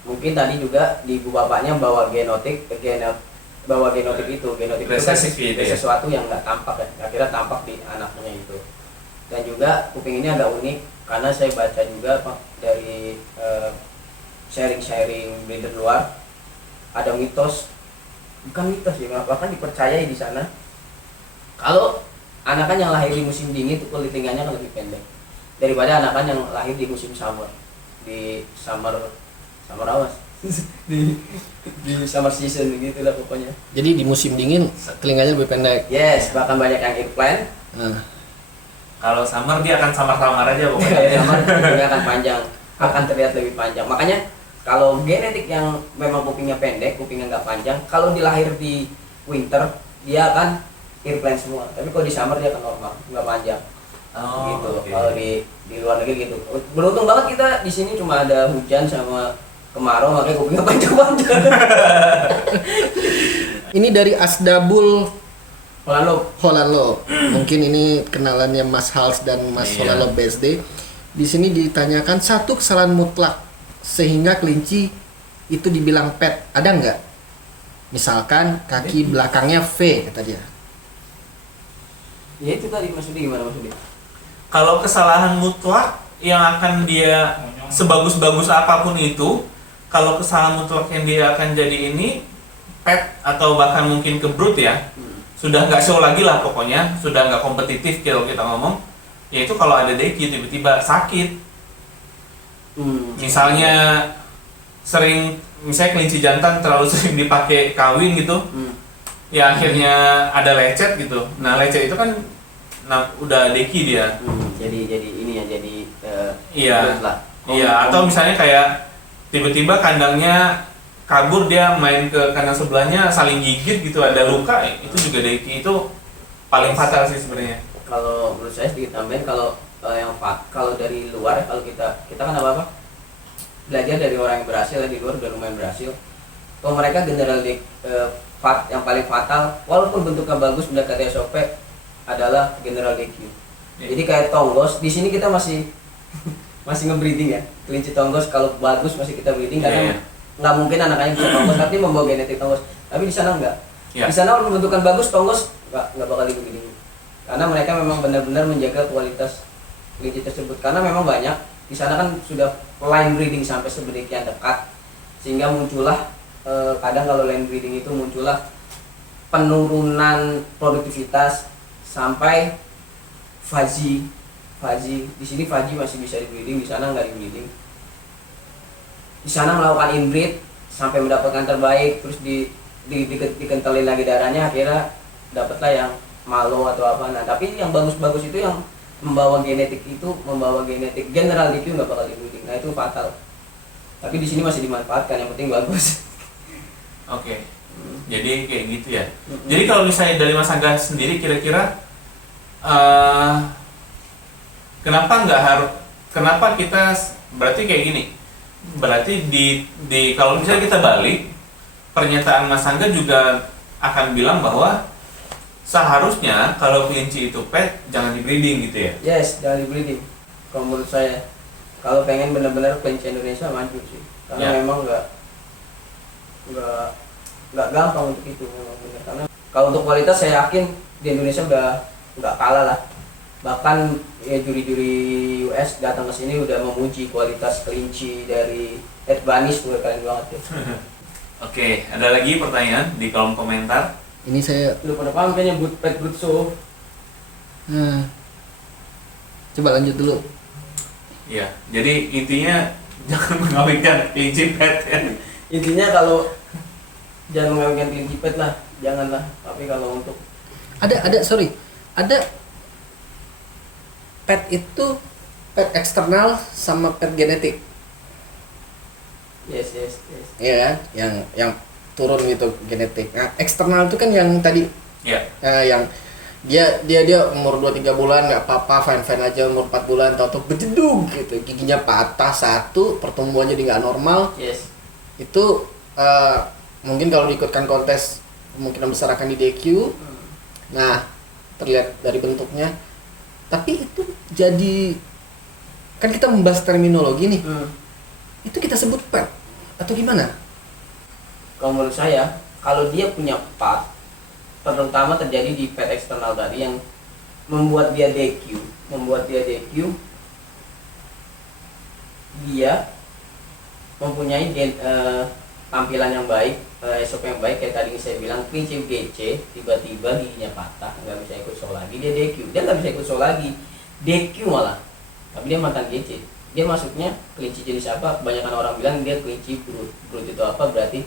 Mungkin tadi juga di ibu bapaknya bawa genotik itu kan sesuatu yang nggak tampak ya, akhirnya tampak di anaknya itu. Dan juga kuping ini agak unik karena saya baca juga Pak, dari sharing breeder luar, ada mitos, bukan mitos ya, bahkan dipercayai di sana kalau anakan yang lahir di musim dingin itu kulit telinganya akan lebih pendek daripada anakan yang lahir di musim summer, di summer awas di summer season gitu lah pokoknya. Jadi di musim dingin telinganya lebih pendek. Yes, bahkan banyak yang airplane. Kalau summer dia akan samar-samar aja pokoknya. Summer kupingnya akan panjang, akan terlihat lebih panjang. Makanya kalau genetik yang memang kupingnya pendek, kupingnya nggak panjang, kalau dilahir di winter dia akan airplane semua. Tapi kalau di summer dia akan normal, nggak panjang. Gitu. Okay. Kalau di luar negeri gitu. Beruntung banget kita di sini cuma ada hujan sama kemarau, makanya kupingnya panjang-panjang. Ini dari Asdabul Holland Holland. Mungkin ini kenalannya Mas Hals dan Mas Iya. Holland BSD. Di sini ditanyakan satu kesalahan mutlak sehingga kelinci itu dibilang pet, ada nggak? Misalkan kaki belakangnya V kata dia. Ya itu tadi maksudnya gimana maksudnya? Kalau kesalahan mutlak yang akan dia sebagus-bagus apapun itu, kalau kesalahan mutlak yang dia akan jadi ini pet atau bahkan mungkin ke brood ya, sudah nggak show lagi lah pokoknya, sudah nggak kompetitif kalau kita ngomong, yaitu kalau ada deki tiba-tiba sakit. Misalnya misalnya kelinci jantan terlalu sering dipakai kawin gitu, ya akhirnya ada lecet gitu. Nah lecet itu kan udah deki dia. Jadi ini ya, jadi Iya. brood lah. Iya, atau misalnya kayak tiba-tiba kandangnya kabur, dia main ke kandang sebelahnya saling gigit gitu, ada luka, itu juga deki, itu paling fatal sih sebenarnya. Kalau menurut saya sedikit tambahin, kalau kalau dari luar, kalau kita kan apa belajar dari orang yang berhasil di luar udah lumayan berhasil. Kalau mereka general yang paling fatal, walaupun bentuknya bagus mendekati SOP, adalah general DQ. Jadi kayak tonggos, di sini kita masih nge-breeding ya. Kelinci tonggos kalau bagus masih kita breeding, karena nggak mungkin anak-anaknya bisa tonggos, tapi membawa genetik tonggos. Tapi di sana enggak. Di sana walaupun bentukan bagus, tonggos nggak bakal di-breeding. Karena mereka memang benar-benar menjaga kualitas kelinci tersebut. Karena memang banyak di sana kan sudah line breeding sampai sedemikian dekat, sehingga muncullah kadang kalau line breeding itu muncullah penurunan produktivitas sampai faji. Di sini faji masih bisa di-breeding, di sana nggak di-breeding. Di sana melakukan inbreed sampai mendapatkan terbaik, terus dikentelin lagi darahnya, akhirnya dapatlah yang malo atau apa. Nah, tapi yang bagus-bagus itu yang membawa genetik general DQ nggak bakal di-breeding. Nah, itu fatal. Tapi di sini masih dimanfaatkan, yang penting bagus. Oke. Jadi kayak gitu ya. Jadi kalau misalnya dari Mas Angga sendiri, kira-kira kenapa kita berarti kayak gini? Berarti di kalau misalnya kita balik, pernyataan Mas Angga juga akan bilang bahwa seharusnya kalau kelinci itu pet jangan di-breeding gitu ya? Yes, jangan di-breeding. Kalau menurut saya, kalau pengen benar-benar kelinci Indonesia maju sih. Karena memang nggak gampang untuk itu, memang benar. Karena kalau untuk kualitas saya yakin di Indonesia udah nggak kalah lah. Bahkan ya juri-juri US datang ke sini udah memuji kualitas kelinci dari Ed Banis, tuh keren banget ya. Oke, ada lagi pertanyaan di kolom komentar. Ini saya Lu pada paham kan nyebut pet brood show? coba lanjut dulu. Iya, jadi intinya jangan mengawinkan kelinci pet ya. Intinya kalau jangan mengawinkan kelinci pet lah, janganlah. Tapi kalau untuk ada pet itu pet eksternal sama pet genetik. yes. Ya, yang turun gitu genetik. Nah, eksternal itu kan yang tadi Iya. yang dia umur 2-3 bulan nggak apa-apa, fine aja, umur 4 bulan tahu-tahu berjedug gitu, giginya patah satu, pertumbuhannya jadi nggak normal. Yes. Itu mungkin kalau diikutkan kontes kemungkinan besar akan di DQ. Nah, terlihat dari bentuknya. Tapi itu jadi, kan kita membahas terminologi nih, itu kita sebut pet atau gimana? Kalau menurut saya, kalau dia punya part, terutama terjadi di pet eksternal tadi yang membuat dia DQ, dia mempunyai tampilan yang baik, SOP yang baik, kayak tadi saya bilang kelinci GC tiba-tiba giginya patah, nggak bisa ikut show lagi, dia DQ, dia nggak bisa ikut show lagi, DQ malah, tapi dia mantan GC, dia masuknya kelinci jenis apa? Kebanyakan orang bilang dia kelinci brood itu apa? Berarti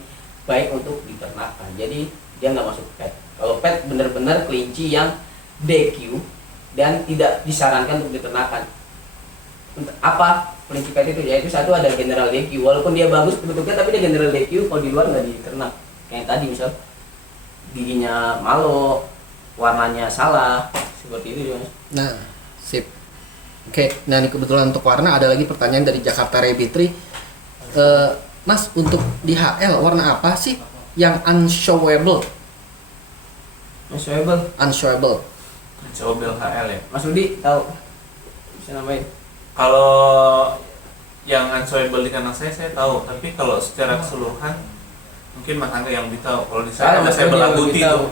baik untuk diternakan, jadi dia nggak masuk pet. Kalau pet benar-benar kelinci yang DQ dan tidak disarankan untuk diternakan. Apa kelinci pet itu? Yaitu satu ada general DQ, walaupun dia bagus bentuknya tapi dia general DQ, kalau di luar nggak diternak. Kayak tadi misal giginya malo, warnanya salah, seperti itu ya. Nah, sip. Oke, nah ini kebetulan untuk warna ada lagi pertanyaan dari Jakarta Rabbitry. Mas, untuk di HL warna apa sih yang unshowable? Unshowable. Coba HL ya. Mas Rudi tahu bisa namain? Kalau yang unshowable di kandang saya tahu, tapi kalau secara keseluruhan mungkin Mas Angga yang lebih tahu. Kalau di saya ada sable agouti tuh.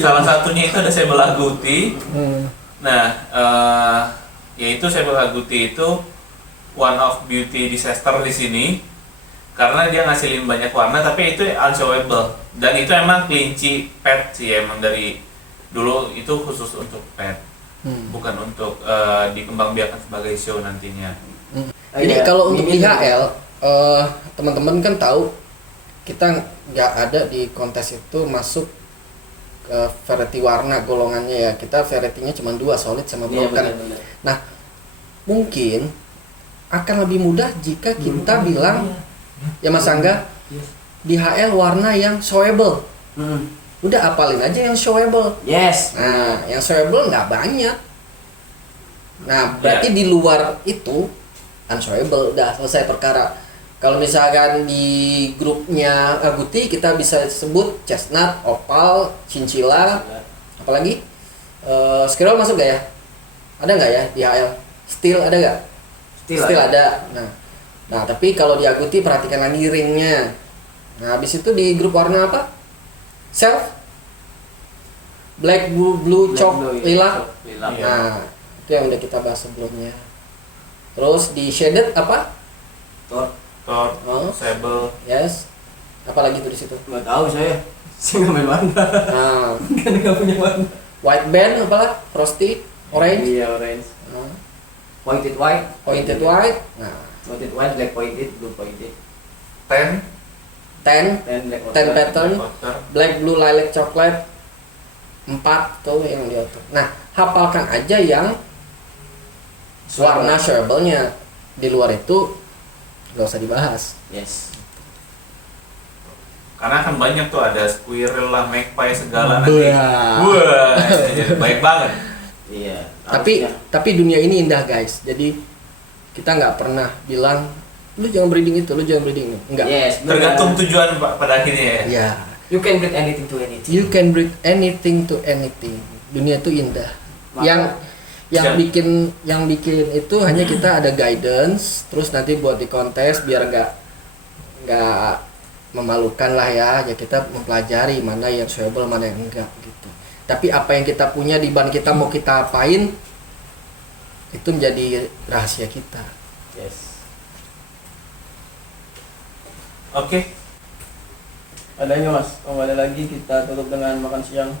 Salah satunya itu ada sable agouti. Nah, yaitu sable agouti itu one of beauty disaster di sini karena dia ngasilin banyak warna tapi itu unshowable, dan itu emang kelinci pet sih, emang dari dulu itu khusus untuk pet, bukan untuk dikembangbiakan sebagai show nantinya. Jadi kalau untuk IHL, teman-teman kan tahu kita nggak ada di kontes itu masuk ke variety warna golongannya ya. Kita variety-nya cuma 2, solid sama Iya, broken. benar. Nah, mungkin akan lebih mudah jika kita bilang ya Mas Angga di HL warna yang showable. Udah apalin aja yang showable. Yes. Nah, yang showable nggak banyak. Nah, berarti di luar itu unshowable, udah selesai perkara. Kalau misalkan di grupnya Aguti kita bisa sebut chestnut, opal, chinchilla, apalagi squirrel masuk gak ya? Ada nggak ya di HL? Steel ada nggak? Steel ada. Nah tapi kalau di Aguti perhatikan lagi ringnya. Nah habis itu di grup warna apa? Self, black, blue, chalk, lilac. Nah itu yang udah kita bahas sebelumnya. Terus di shaded apa? Thor. Sable. Yes. Apalagi tuh di situ? Nggak tahu saya. Saya nggak main warna. Nah, Kan nggak punya warna. white band apalah? Frosty, orange, Iya, orange. Pointed white. pointed white. Nah, Pointed white, black pointed, blue pointed. 10 10, Dan black 10 pattern, Water. black, blue, lilac, coklat. 4 tuh yang dia tuh. Nah, hafalkan aja yang warna showable-nya. Di luar itu nggak usah dibahas. Yes. Karena kan banyak tuh, ada squirrel lah, magpie segala nanti. Wah. Wah, baik banget. Iya. Tapi dunia ini indah guys. Jadi kita nggak pernah bilang lu jangan breeding itu, lu jangan breeding ini. Enggak. Yes. Tergantung tujuan pada akhirnya ya. Ya. You can breed anything to anything. You can breed anything to anything. Dunia itu indah. Yang bikin itu hanya kita ada guidance, terus nanti buat di kontes biar nggak memalukan lah ya. Ya kita mempelajari mana yang showable, mana yang enggak gitu. Tapi apa yang kita punya di ban kita mau kita apain itu menjadi rahasia kita. Yes. Oke. Adanya mas, kalau nggak ada lagi kita tutup dengan makan siang.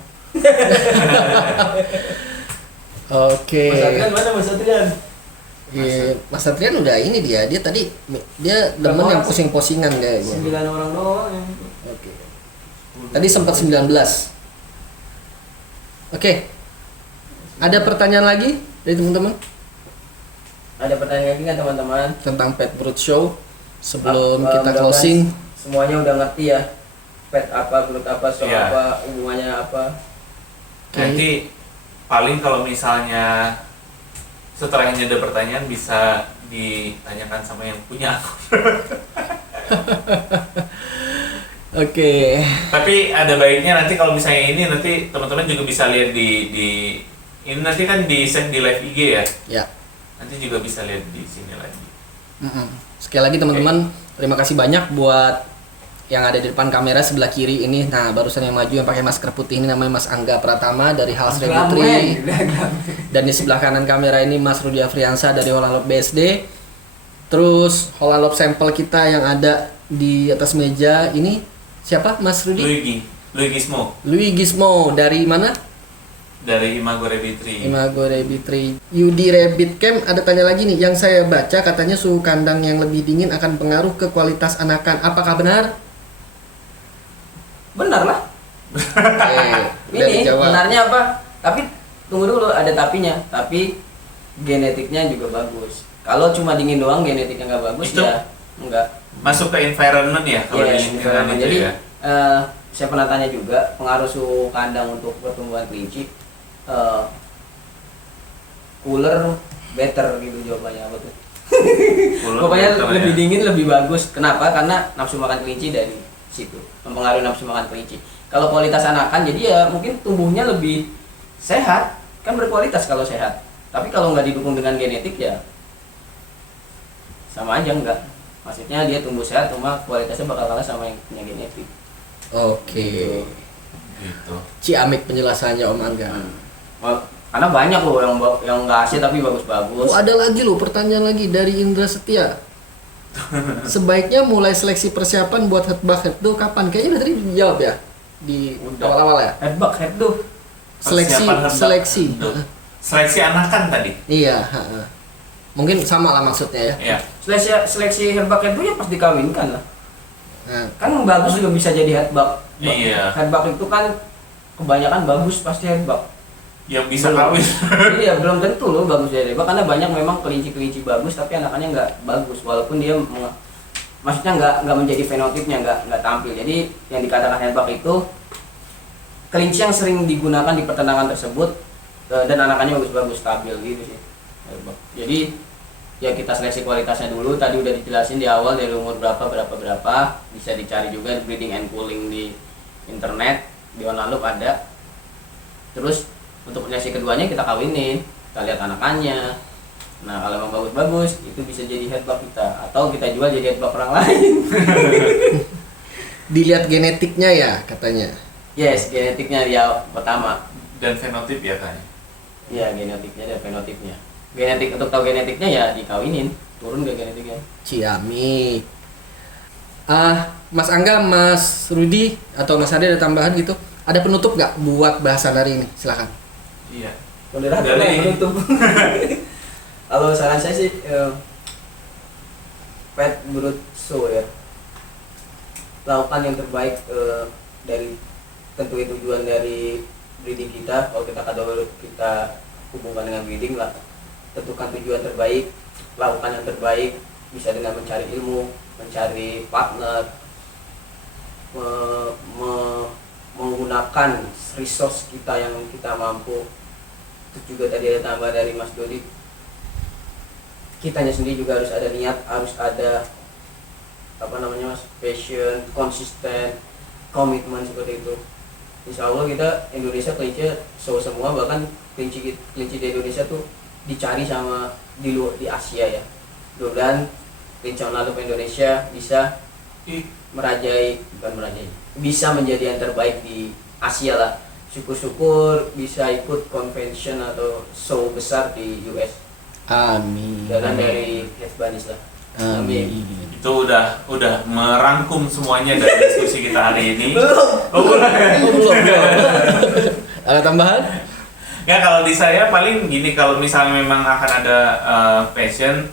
Oke. Mas Adrian mana Mas Adrian? Iya, Mas Satrian udah ini dia tadi dia demen yang pusing-pusingan kayaknya. 9 orang doang yang. Oke. Tadi sempat 19. Oke. Ada pertanyaan lagi dari teman-teman Ada pertanyaan lagi nggak teman-teman? tentang Pet Brood Show sebelum kita Mudah-mudahan closing? Semuanya udah ngerti ya. Pet apa, brood apa, show Iya. apa, hubungannya apa. Oke. Nanti paling kalau misalnya setelah ini ada pertanyaan bisa ditanyakan sama yang punya akun. Oke. Tapi ada baiknya nanti kalau misalnya ini nanti teman-teman juga bisa lihat di ini nanti kan di save di live IG ya. Ya. Nanti juga bisa lihat di sini lagi. Sekali lagi teman-teman, terima kasih banyak buat yang ada di depan kamera sebelah kiri ini. Nah, barusan yang maju yang pakai masker putih ini namanya Mas Angga Pratama dari Hals Rebutri. Dan di sebelah kanan kamera ini Mas Rudi Afriansa dari Holland Love BSD. Terus Holland Love sampel kita yang ada di atas meja ini siapa Mas Rudi? Louis Gizmo Louis Gizmo dari mana? dari Imago Rabbitry. Imago Rabbitry. Yudi Rabbit Camp ada tanya lagi nih, yang saya baca katanya suhu kandang yang lebih dingin akan pengaruh ke kualitas anakan. Apakah benar? Benar lah. Udah Ini dijawab. benarnya apa? Tapi tunggu dulu, ada tapinya. Tapi genetiknya juga bagus. Kalau cuma dingin doang genetiknya nggak bagus Itu ya enggak. Masuk ke environment ya kalau Yes, di lingkungan environment. itu Jadi ya. saya pernah tanya juga pengaruh suhu kandang untuk pertumbuhan kelinci. Cooler better gitu jawabannya, apa tuh? Pokoknya lebih dingin lebih bagus. Kenapa? Karena nafsu makan kelinci dari situ, mempengaruhi nafsu makan kelinci. Kalau kualitas anakan jadi ya mungkin tumbuhnya lebih sehat, kan berkualitas kalau sehat. Tapi kalau nggak didukung dengan genetik ya sama aja enggak. Maksudnya dia tumbuh sehat cuma kualitasnya bakal kalah sama yang punya genetik. Oke. Gitu. Ciamik penjelasannya Om Angga. Karena banyak loh yang nggak asli tapi bagus-bagus. Oh, ada lagi loh pertanyaan lagi dari Indra Setia. Sebaiknya mulai seleksi persiapan buat headbug headdo kapan? Kayaknya udah tadi dijawab ya di Udah. awal-awal ya. Headbug, headdo. Seleksi, Persiapan headbug. seleksi. Seleksi anakan tadi. Iya, mungkin sama lah maksudnya ya. Ya. Seleksi headbug headdo ya pas dikawinkan lah. Nah, Kan bagus juga bisa jadi headbug. Iya. Headbug itu kan kebanyakan bagus pasti headbug. Yang bisa Belum. kawin. Iya, belum tentu loh bagus jadi headbug karena banyak memang kelinci-kelinci bagus tapi anakannya nggak bagus walaupun dia maksudnya nggak menjadi fenotipnya nggak tampil. Jadi yang dikatakan headbug itu kelinci yang sering digunakan di peternakan tersebut dan anakannya bagus-bagus stabil gitu sih. Headbug. Jadi ya kita seleksi kualitasnya dulu, tadi udah dijelasin di awal dari umur berapa bisa dicari juga breeding and cooling di internet, di online loop ada. Terus untuk seleksi keduanya kita kawinin, kita lihat anakannya. Nah kalau emang bagus-bagus itu bisa jadi headbug kita atau kita jual jadi headbug orang lain. dilihat genetiknya ya katanya. Yes, genetiknya dia pertama. Dan fenotip ya kayaknya. Iya, genetiknya dan fenotipnya. Genetik untuk tahu genetiknya ya dikawinin, turun ke genetiknya. Ciamik. Mas Angga, Mas Rudi atau Mas Ade ada tambahan gitu? Ada penutup nggak buat bahasan hari ini? Silakan. Iya. Moderator Dari- yang menutup. Kalau saran saya sih pet brood show ya. Lakukan yang terbaik dari tentuin tujuan dari breeding kita. Kalau kita hubungkan dengan breeding lah, tentukan tujuan terbaik, lakukan yang terbaik, bisa dengan mencari ilmu, mencari partner, menggunakan resource kita yang kita mampu. Itu juga tadi ada tambah dari Mas Dodi, kitanya sendiri juga harus ada niat, harus ada Mas, passion, konsisten, komitmen seperti itu. Insya Allah kita Indonesia kelinci show semua, bahkan kelinci di Indonesia tuh dicari sama di Asia ya. Mudah-mudahan kelinci lalu Indonesia bisa bisa menjadi yang terbaik di Asia lah. Syukur-syukur bisa ikut convention atau show besar di US. Amin. Dan dari Head Bunnies lah. Amin. Itu udah merangkum semuanya dari diskusi kita hari ini. Belum. Ada tambahan? Ya kalau di saya paling gini, kalau misalnya memang akan ada passion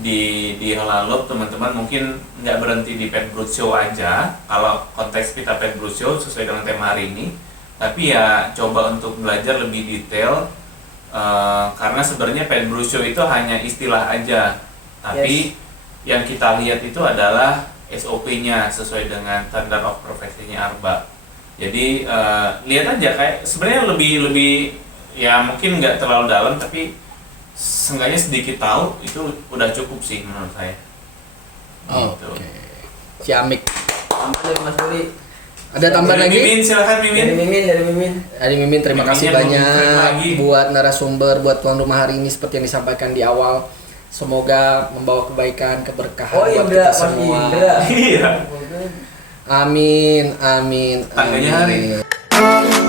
di Holalop, teman-teman mungkin nggak berhenti di Pet Brood Show aja. Kalau konteks kita Pet Brood Show sesuai dengan tema hari ini, tapi ya coba untuk belajar lebih detail, karena sebenarnya Pet Brood Show itu hanya istilah aja, tapi yang kita lihat itu adalah SOP-nya sesuai dengan standard of profesinya Arba. Jadi lihat aja, kayak sebenarnya lebih ya mungkin nggak terlalu dalam, tapi seenggaknya sedikit tahu itu udah cukup sih menurut saya. Gitu. Oke. Ciamik. Tambah dari Mas Dodi. Ada tambahan Dari lagi? Mimin, silakan Mimin. Dari Mimin. Adi Mimin, terima Miminnya kasih belum banyak dikirim lagi. buat narasumber, buat tuan rumah hari ini seperti yang disampaikan di awal. Semoga membawa kebaikan, keberkahan Oh buat Indra, kita Mas semua. Indra. Iya. Amin, amin, Tangganya hari. amin.